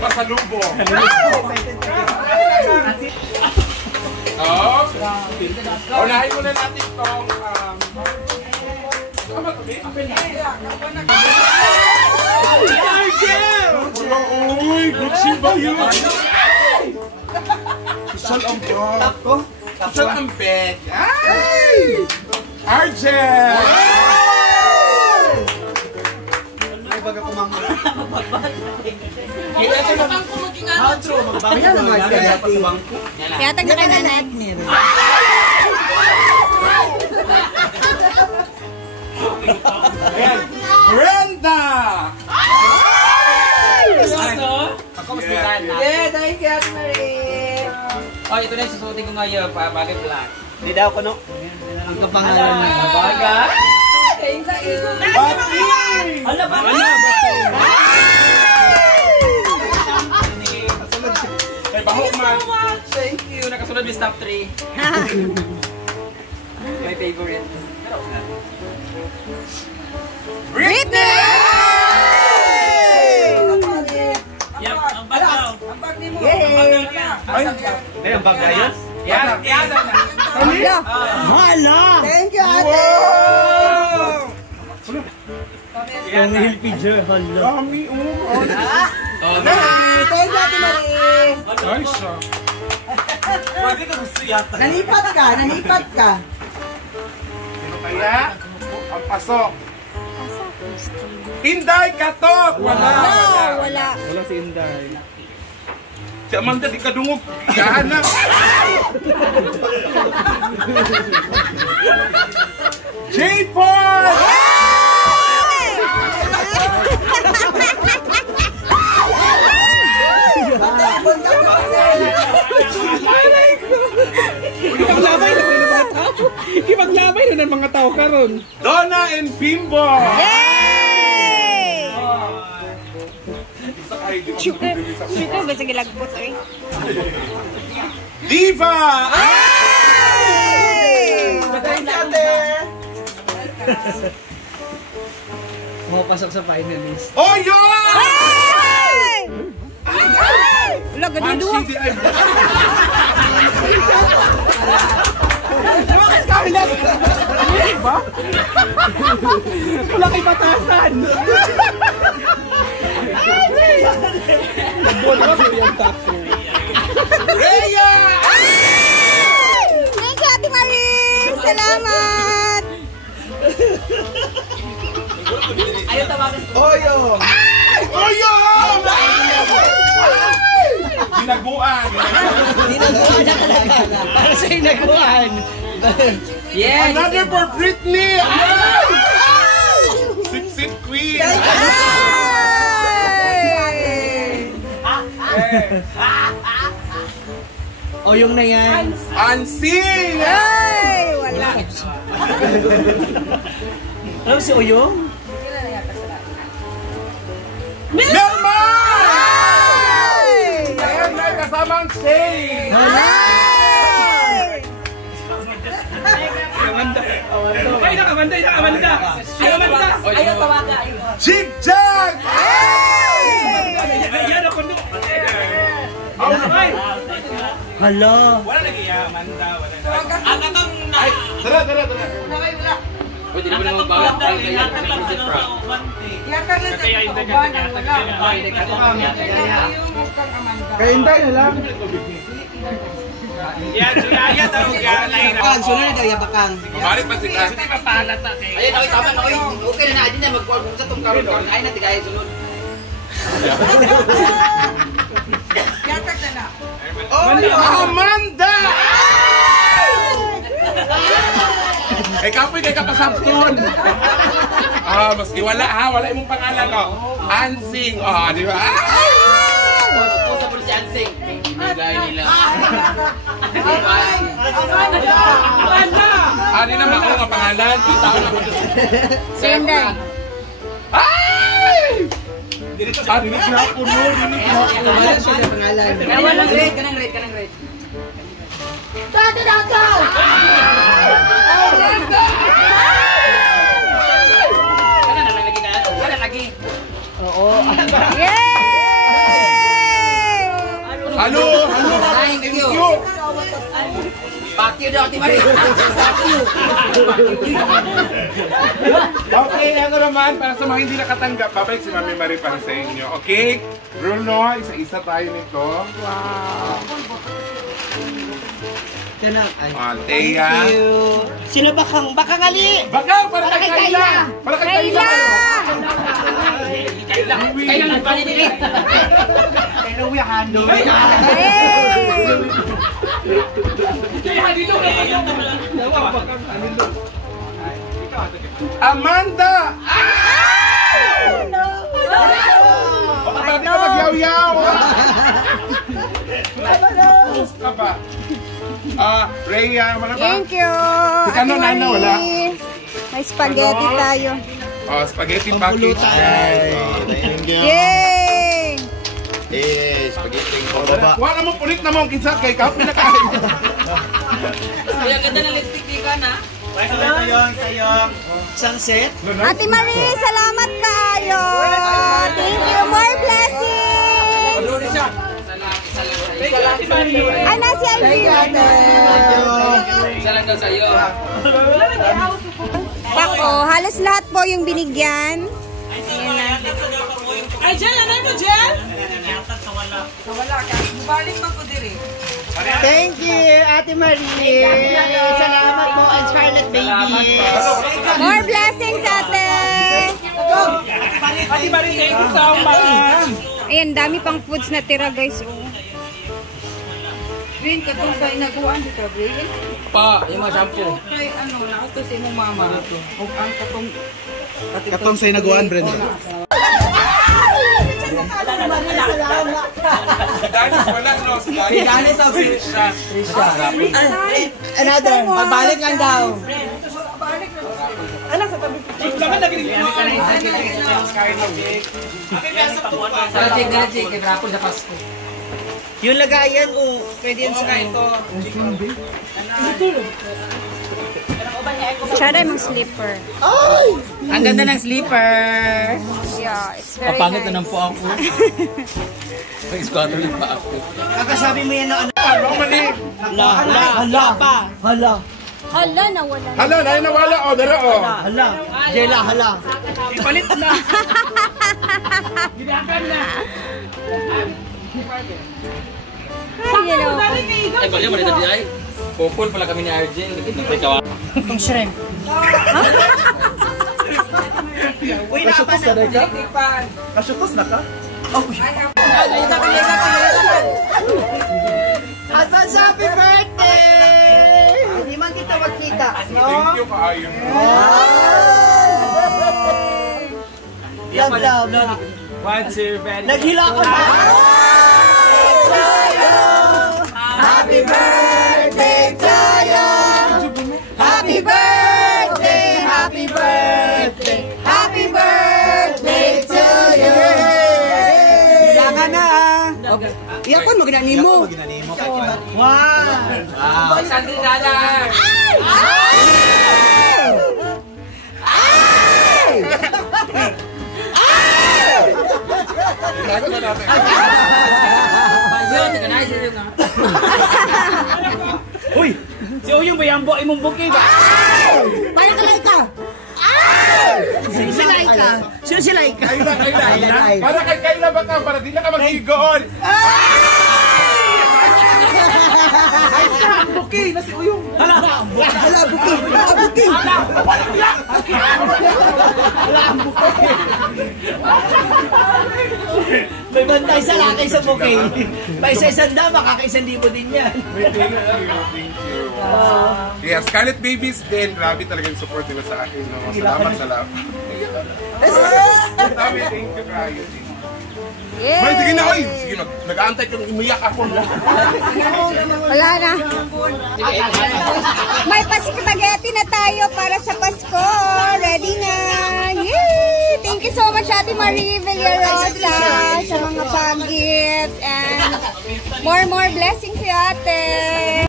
pasalubong. Unahin muna natin itong uy, Gucci ba yun? Social ang bag. Social ang bag. Ay! Arjen! Ay, baga kumang... Ito na bang Outro, magbangko na mga sa bangko. Kaya tag na kayo nanet. Brenda! Ako mas bigahan na. Yeah, thank you, Ate Marie. Oh, ito na yung susutin ko ngayon para bagay black. Hindi daw ko no. Ang kapangalan na. Bagay. Thank you. Bati! Hala ba? Ay, baho man. Thank you. Nakasunod yung top 3. My favorite. Britney! Yan, ang bag daw. Ang bag ni mo. Ay, Hindi, ang bagay yan. Yan, yan. Hala! Thank you, Ate. wow! Yung hilpidyo, hala. Dami, oh. Thank you, Ate Marie. Ay, siya. Pwede ka gusto yata. Nalipat ka, nalipat ka. Sino kaya? Ang pasok. Inday Katok! Wala, wala. Wala. Wala si Inday. Si Amanda, di ka dungog. Iyahan na. J-Port! Kipaglabay na ng mga tao karon. Donna and Bimbo! Yay! Sugar. Sugar ba sa gilagbot eh? Diva! Thank you, Ate. Pumapasok sa finalist. Oh, yun! Hey! Wala, ganun duwa. Mansi, di ay... Bakit kami na? Wala kay batasan! Nagbuwan ka sa yung tapo. Rhea! Thank you, Ate Marie! Salamat! Ayaw tawagan. Oyo. Oh, yun! Dinaguan! Dinaguan na talaga. Para sa inaguan. Yeah. Another for Britney! Sip-sip queen! O yung na yan. Ansing! Ay! Wala. Alam si Oyong? Melma! Ay! Ayan na kasamang Shane! Ay! Ay, nakamanda! Ayaw tawagan. Jeep Jag! Ayan ako no! Hala! Wala nag-iyaman daw. Ang atong na... Tara! Pwede na ba magbawa? Iyakan lang sa Iyakan lang sa kauban ang wala. Kaya Inday na lang! Yan, sulaya daw. Bakan, sunod na daw yabakan. Mabalik pa si Kasi. Hindi mapalata. Ayun, okay, tama na. Okay na na. Adin na, mag-work sa itong karoon. Ay na, tigaya sunod. Yatak na na. Amanda! Ay, kapoy kay kapasapton. Maski wala ha, wala imong pangalan ko. Ansing, di ba? Po sa si Ansing. Binigay nila. Di naman ako nga pangalan. Kita ko na. Sinday. Ay! Dinig na ako, no? Dinig na ako. Wala siya sa pangalan. Kanang red, kanang red, kanang red. Dati na ako! Kana na lagi na. Kana lagi. Oo. Yay! Halo, halo. Thank you. Fuck you daw, Ate Marie. Okay, ako naman, para sa mga hindi nakatanggap, babalik si Mami Marie para sa inyo. Okay? Bruno, isa-isa tayo nito. Wow. Thea. Sino bakang ali? Baka, para kay Kayla. Para kay Kayla. Kailan nagpanidilig? Pero we handle. Amanda! Baka parang ka magyaw-yaw. Post ka ba? Rhea, wala ba? Thank you. Si Kano, Ate Nana, wala? Marie. May spaghetti tayo. Spaghetti package, guys. Thank you. Yay! Spaghetti ko baba. Wala mo pulit na mo ang kinsa kay Kapi na kain. Kaya ganda ng lipstick ka na. Sunset. Ate Marie, salamat kaayo. Thank you. More blessings. Ay, nasi Ivy. Isa lang daw sa'yo. Tako, halos lahat po yung binigyan. Ay, Jel, ano mo, Jel? Wala ka. Balik pa ko diri. Thank you, Ate Marie. Salamat po, and Scarlet Baby. More blessings, ate. Ate Marie, thank you so much. Ayan, dami pang foods na tira, guys. Oh. Green, katong sa inaguan dito, Green. Pa, yung mga shampoo. Kay ano, nauto si mong mama. O ang katong... Katong sa inaguan, Brenda. Danis wala, no? Si Danis ang Trisha. Another, pagbalik lang daw. Galag-galag, kay Rapol sa Pasko. Yung lagayan, pwede yan sa ito. Tsara yung slipper. Ang ganda ng slipper. Yeah, it's very Papangit nice. na po ako. May squatter pa ako. Kakasabi mo yan na ano. Hala. Hala, nawala. Hala, dahil nawala. O, dara, o. Hala. Jela, hala. Ipalit na. Ay, hello. Ay, bali mo dito ay. Popol pala kami ni Arjen. Ikaw. Itong shrimp. Uy, nakapas na ka? Kasutos na ka? Advance happy birthday! Hindi man kita magkita, no? Thank you, kaayo. Love. Naghila ko na! Happy birthday to you! Happy birthday! Happy birthday! Happy birthday to you! Ilangan na! Iyak ko, magnanimo! Wow! $100. Ayun, tika na, sa'yo na. Uy! Si Uyong ba yung imong bukid? Paano ka lang ka? Sino si Laika? Sino si Laika? Kayla. Para kay Kayla ba ka? Para di na ka magsigoon. Bukid na si Uyong! Hala, bukid! Bukid! Hala, ang bukid! May bantay sa lakay sa bukid. May isa-isang da, makaka-1,000 din yan. Thank you. Yes, Scarlet Babies din. Grabe talagang support nila sa akin. No? Salamat. Dami, thank you, Kayo. Yay! May, sige na, oy! Sige na, nag-aantay kang umiyak ako. Wala na. May spaghetti na tayo para sa Pasko. Ready na. Yay! Thank you so much, Ate Marie Villarosa, sa mga pag-gifts. And more blessings si Ate.